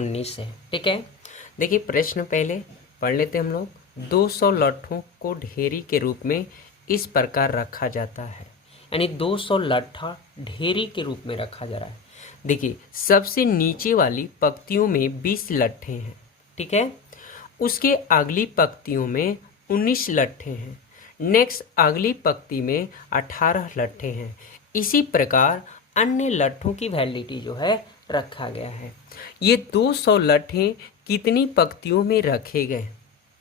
19 है। ठीक है, देखिए प्रश्न पहले पढ़ लेते हम लोग। 200 लट्ठों को ढेरी के रूप में इस प्रकार रखा जाता है, यानी 200 लट्ठा ढेरी के रूप में रखा जा रहा है। देखिए सबसे नीचे वाली पंक्तियों में 20 लट्ठे हैं। ठीक है, उसके अगली पंक्तियों में 19 लट्ठे हैं। नेक्स्ट अगली पंक्ति में 18 लट्ठे हैं। इसी प्रकार अन्य लट्ठों की वैलिडिटी जो है रखा गया है। ये 200 लट्ठे कितनी पंक्तियों में रखे गए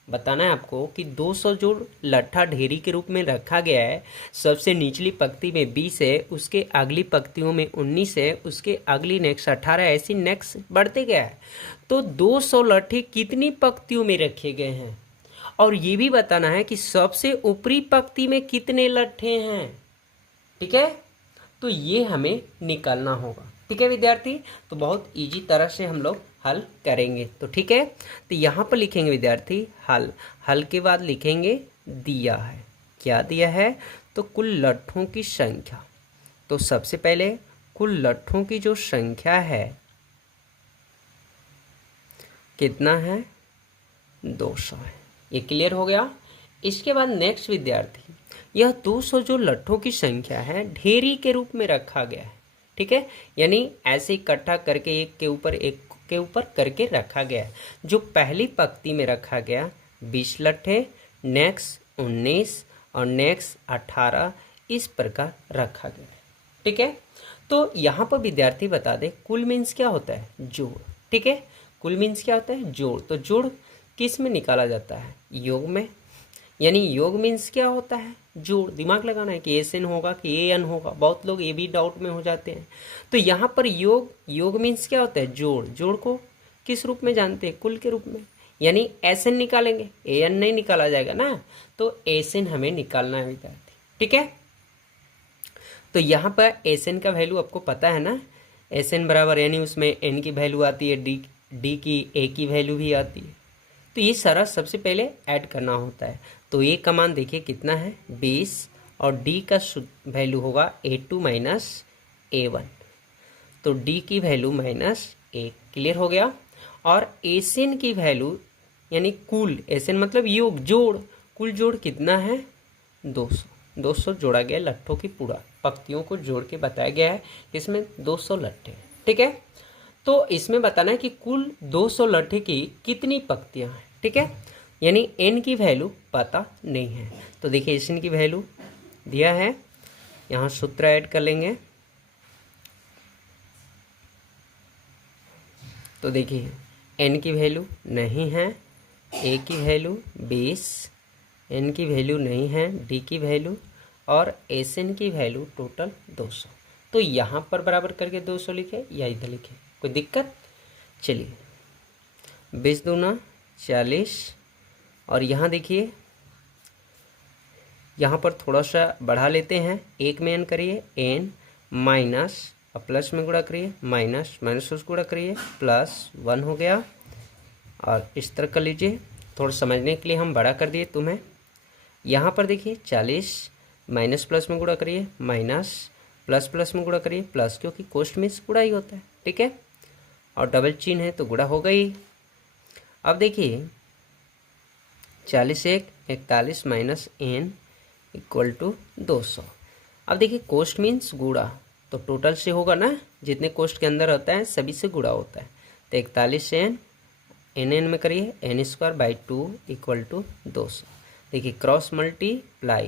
बताना है आपको कि 200 जो लट्ठा ढेरी के रूप में रखा गया है, सबसे निचली पंक्ति में 20 है, उसके अगली पंक्तियों में 19 है, उसके अगली नेक्स्ट 18, ऐसी नेक्स्ट बढ़ते गया है। तो 200 लट्ठे कितनी पंक्तियों में रखे गए हैं, और ये भी बताना है कि सबसे ऊपरी पंक्ति में कितने लट्ठे हैं। ठीक है, तो ये हमें निकालना होगा। ठीक है विद्यार्थी, तो बहुत इजी तरह से हम लोग हल करेंगे। तो ठीक है, तो यहाँ पर लिखेंगे विद्यार्थी हल। हल के बाद लिखेंगे दिया है। क्या दिया है, तो कुल लट्ठों की संख्या। तो सबसे पहले कुल लट्ठों की जो संख्या है कितना है, 200 है। ये क्लियर हो गया। इसके बाद नेक्स्ट विद्यार्थी, यह 200 जो लट्ठों की संख्या है ढेरी के रूप में रखा गया है। ठीक है, यानी ऐसे इकट्ठा करके एक के ऊपर करके रखा गया है। जो पहली पंक्ति में रखा गया 20 लट्ठे, नेक्स्ट 19 और नेक्स्ट 18, इस प्रकार रखा गया है। ठीक है, तो यहाँ पर विद्यार्थी बता दे कुल मीन्स क्या होता है, जोड़। ठीक है, कुल मीन्स क्या होता है, जोड़। तो जोड़ किस में निकाला जाता है, योग में। यानी योग मीन्स क्या होता है, जोड़। दिमाग लगाना है कि एस-एन होगा कि ए-एन होगा, बहुत लोग ये भी डाउट में हो जाते हैं। तो यहाँ पर योग मीन्स क्या होता है, जोड़। जोड़ को किस रूप में जानते हैं, कुल के रूप में। यानी एस-एन निकालेंगे, ए-एन नहीं निकाला जाएगा ना, तो एस-एन हमें निकालना है विद्यार्थी। ठीक है, तो यहाँ पर एस-एन का वैल्यू आपको पता है ना, एस-एन बराबर, यानी उसमें एन की वैल्यू आती है, डी की, ए की वैल्यू भी आती है। तो ये सारा सबसे पहले ऐड करना होता है। तो ए का मान देखिए कितना है, 20, और डी का वैल्यू होगा A2 माइनस A1, तो डी की वैल्यू माइनस ए। क्लियर हो गया। और एसएन की वैल्यू यानी कुल, एसएन मतलब योग, जोड़। कुल जोड़ कितना है, 200। 200 जोड़ा गया लट्ठों की, पूरा पंक्तियों को जोड़ के बताया गया है, इसमें 200 लट्ठे। ठीक है, तो इसमें बताना है कि कुल 200 लट्ठे की कितनी पंक्तियां हैं। ठीक है, यानी एन की वैल्यू पता नहीं है। तो देखिए एन की वैल्यू दिया है, यहाँ सूत्र ऐड कर लेंगे। तो देखिए एन की वैल्यू नहीं है, ए की वैल्यू 20, एन की वैल्यू नहीं है, डी की वैल्यू, और एस एन की वैल्यू टोटल 200। तो यहाँ पर बराबर करके 200 लिखे या इधर लिखे, कोई दिक्कत। चलिए 20 दूना 40, और यहाँ देखिए यहाँ पर थोड़ा सा बढ़ा लेते हैं, एक में एन करिए, एन माइनस, और प्लस में गुणा करिए, माइनस माइनस उस गुणा करिए, +1 हो गया। और इस तरह कर लीजिए, थोड़ा समझने के लिए हम बड़ा कर दिए तुम्हें। यहाँ पर देखिए 40 माइनस प्लस में गुणा करिए, माइनस प्लस प्लस में गुणा करिए, प्लस, क्योंकि कोष्ट में गुणा ही होता है। ठीक है, और डबल चिन्ह है तो गुणा हो गई। अब देखिए 40 एक 41 माइनस एन इक्वल टू 200। अब देखिए कोष्ट मीन्स गुणा, तो टोटल से होगा ना, जितने कोष्ट के अंदर होता है सभी से गुणा होता है। तो 41 एन एन में करिए, n²/2 इक्वल टू 200। देखिए क्रॉस मल्टीप्लाई,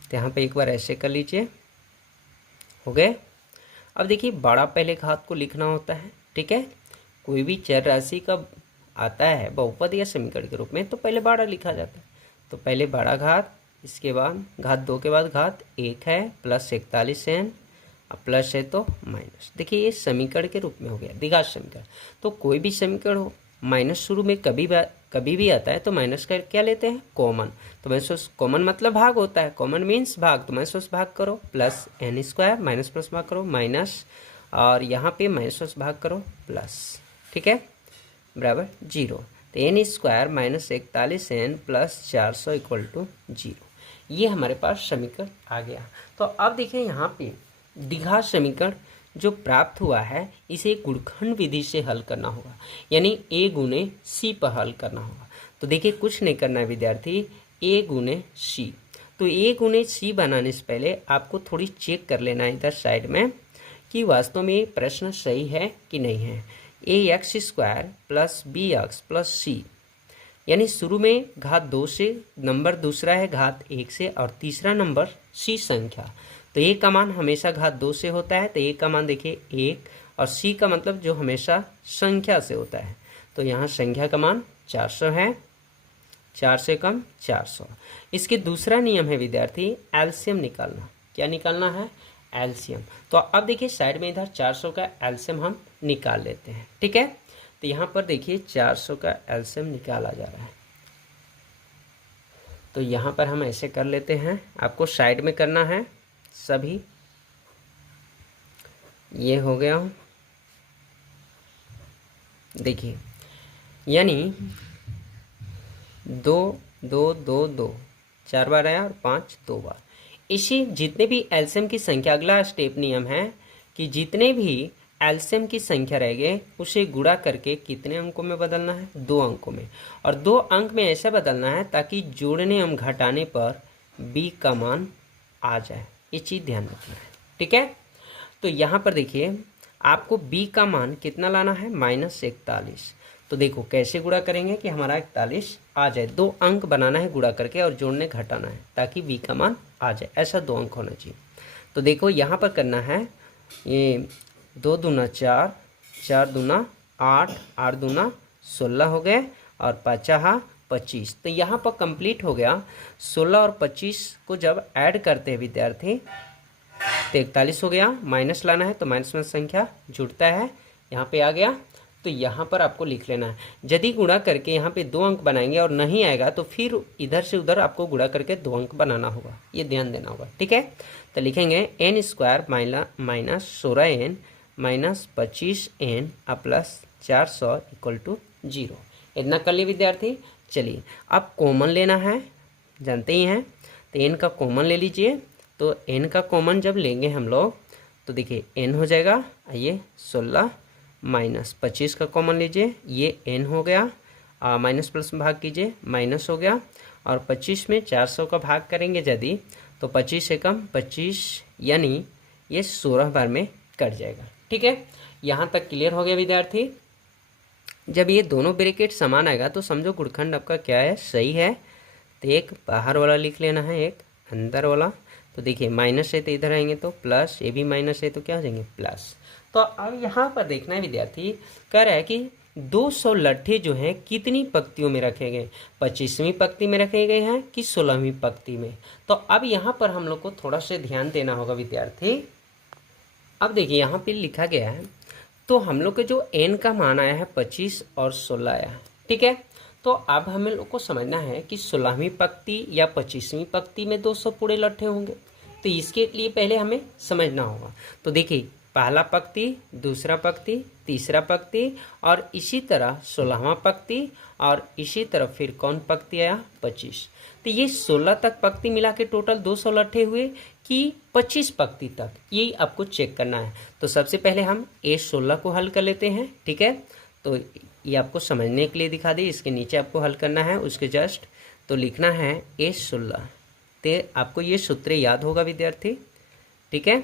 तो यहाँ पे एक बार ऐसे कर लीजिए, हो गए। अब देखिए बड़ा पहले घात को लिखना होता है। ठीक है, कोई भी चर राशि का आता है बहुपद या समीकरण के रूप में, तो पहले बड़ा लिखा जाता है। तो पहले बड़ा घात, इसके बाद घात 2 के बाद घात 1 है, प्लस 41 एन, अब प्लस है तो माइनस। देखिए ये समीकरण के रूप में हो गया, द्विघात समीकरण। तो कोई भी समीकरण हो, माइनस शुरू में कभी भी आता है तो माइनस का क्या लेते हैं, कॉमन। तो माइनस कॉमन मतलब भाग होता है, कॉमन मीन्स भाग, तो माइनस भाग करो, प्लस n² माइनस प्लस भाग करो माइनस, और यहाँ पे माइनस भाग करो प्लस। ठीक है, बराबर 0। तो n² minus 41 n plus 400 equal to 0। ये हमारे पास समीकरण आ गया। तो अब देखिए यहाँ पे द्विघात समीकरण जो प्राप्त हुआ है इसे गुणनखंड विधि से हल करना होगा, यानी a गुने c पर हल करना होगा। तो देखिए कुछ नहीं करना है विद्यार्थी, a गुने c। तो a गुने c बनाने से पहले आपको थोड़ी चेक कर लेना है इधर साइड में कि वास्तव में ये प्रश्न सही है कि नहीं है। ax² plus bx plus c, यानी शुरू में घात 2 से, नंबर दूसरा है घात 1 से और तीसरा नंबर c संख्या। तो a का मान हमेशा घात 2 से होता है, तो a का मान देखिए 1 और c का मतलब जो हमेशा संख्या से होता है। तो यहाँ संख्या का मान 400 है, 4 से कम 400। इसके दूसरा नियम है विद्यार्थी एलसीएम निकालना। क्या निकालना है? एलसीएम। तो अब देखिए साइड में इधर 400 का एलसीएम हम निकाल लेते हैं, ठीक है। तो यहाँ पर देखिए 400 का एलसीएम निकाला जा रहा है। तो यहाँ पर हम ऐसे कर लेते हैं, आपको साइड में करना है सभी। ये हो गया, देखिए यानी 2 2 2 2 4 बार आया और 5 2 बार। इसी जितने भी एलसीएम की संख्या, अगला स्टेप नियम है कि जितने भी एलसीएम की संख्या रहेंगे उसे गुणा करके कितने अंकों में बदलना है? 2 अंकों में। और 2 अंक में ऐसा बदलना है ताकि जोड़ने एवं घटाने पर b का मान आ जाए। ये चीज़ ध्यान रखना है, ठीक है। तो यहाँ पर देखिए आपको b का मान कितना लाना है? -41। तो देखो कैसे गुणा करेंगे कि हमारा 41 आ जाए। 2 अंक बनाना है गुणा करके और जोड़ने घटाना है ताकि b का मान आ जाए, ऐसा 2 अंक होना चाहिए। तो देखो यहाँ पर करना है, ये 2 दूना 4, 4 दूना 8, 8 दूना 16 हो गए और 5 25। तो यहाँ पर कंप्लीट हो गया। 16 और 25 को जब ऐड करते हैं विद्यार्थी तो 41 हो गया। माइनस लाना है तो माइनस में संख्या जुड़ता है, यहाँ पे आ गया। तो यहाँ पर आपको लिख लेना है। यदि गुणा करके यहाँ पे 2 अंक बनाएंगे और नहीं आएगा तो फिर इधर से उधर आपको गुणा करके 2 अंक बनाना होगा, ये ध्यान देना होगा, ठीक है। तो लिखेंगे n² minus 16n minus 25n plus 400 equal to 0। इतना कर लिए विद्यार्थी। चलिए अब कॉमन लेना है, जानते ही हैं। तो n का कॉमन ले लीजिए। तो n का कॉमन जब लेंगे हम लोग तो देखिए n हो जाएगा, आइए 16 माइनस 25 का कॉमन लीजिए, ये n हो गया। माइनस प्लस में भाग कीजिए, माइनस हो गया। और 25 में 400 का भाग करेंगे यदि तो 25 से कम 25, यानी ये 16 बार में कट जाएगा, ठीक है। यहाँ तक क्लियर हो गया विद्यार्थी। जब ये दोनों ब्रैकेट समान आएगा तो समझो गुणनखंड आपका क्या है? सही है। तो एक बाहर वाला लिख लेना है, एक अंदर वाला। तो देखिए माइनस है तो इधर आएंगे तो प्लस, ये भी माइनस है तो क्या हो जाएंगे? प्लस। तो अब यहाँ पर देखना है विद्यार्थी, कह रहा है कि 200 लट्ठे जो हैं कितनी पंक्तियों में रखे गए? 25वीं पंक्ति में रखे गए हैं कि 16वीं पंक्ति में? तो अब यहाँ पर हम लोग को थोड़ा सा ध्यान देना होगा विद्यार्थी। अब देखिए यहाँ पे लिखा गया है, तो हम लोग के जो n का मान आया है 25 और 16 आया है, ठीक है। तो अब हमें लोग को समझना है कि 16वीं पंक्ति या 25वीं पंक्ति में 200 पूरे लट्ठे होंगे। तो इसके लिए पहले हमें समझना होगा। तो देखिए पहला पंक्ति, दूसरा पंक्ति, तीसरा पंक्ति और इसी तरह 16वां पंक्ति और इसी तरह फिर कौन पंक्ति आया? 25। तो ये 16 तक पंक्ति मिला के टोटल 200 लट्ठे हुए कि 25 पंक्ति तक, यही आपको चेक करना है। तो सबसे पहले हम A16 को हल कर लेते हैं, ठीक है। तो ये आपको समझने के लिए दिखा दी, इसके नीचे आपको हल करना है उसके जस्ट। तो लिखना है A16। तो आपको ये सूत्र याद होगा विद्यार्थी, ठीक है।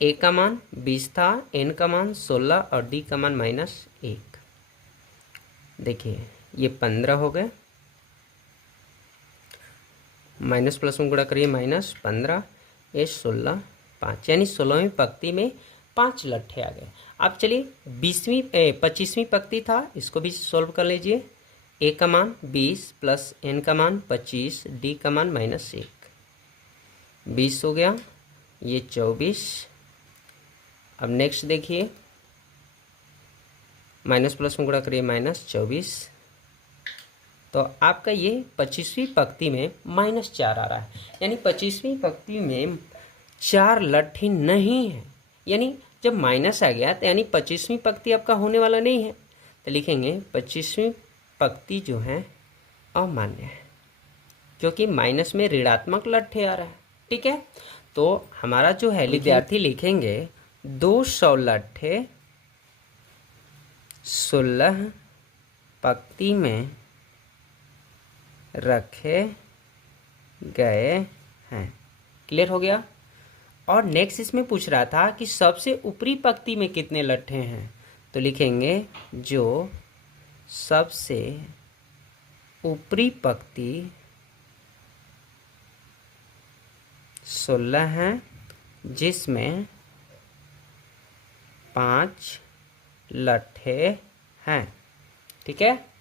A का मान 20 था, N का मान 16 और D का मान -1। देखिए ये 15 हो गए, माइनस प्लस में गुणा करिए -15, ये 16 5, यानी 16वीं पंक्ति में 5 लट्ठे आ गए। अब चलिए 25वीं पंक्ति था, इसको भी सॉल्व कर लीजिए। A का मान 20 प्लस N का मान 25, D का मान -1, 20 हो गया, ये 24। अब नेक्स्ट देखिए, माइनस प्लस में गुणा करिए -24। तो आपका ये 25वीं पंक्ति में -4 आ रहा है, यानी 25वीं पंक्ति में 4 लट्ठे नहीं है। यानी जब माइनस आ गया तो यानी 25वीं पंक्ति आपका होने वाला नहीं है। तो लिखेंगे 25वीं पंक्ति जो है अमान्य है, क्योंकि माइनस में ऋणात्मक लट्ठे आ रहा है, ठीक है। तो हमारा जो है विद्यार्थी लिखेंगे 200 लट्ठे 16 पंक्ति में रखे गए हैं। क्लियर हो गया। और नेक्स्ट इसमें पूछ रहा था कि सबसे ऊपरी पंक्ति में कितने लट्ठे हैं, तो लिखेंगे जो सबसे ऊपरी पंक्ति 16 है, जिसमें 5 लट्ठे हैं। ठीक है।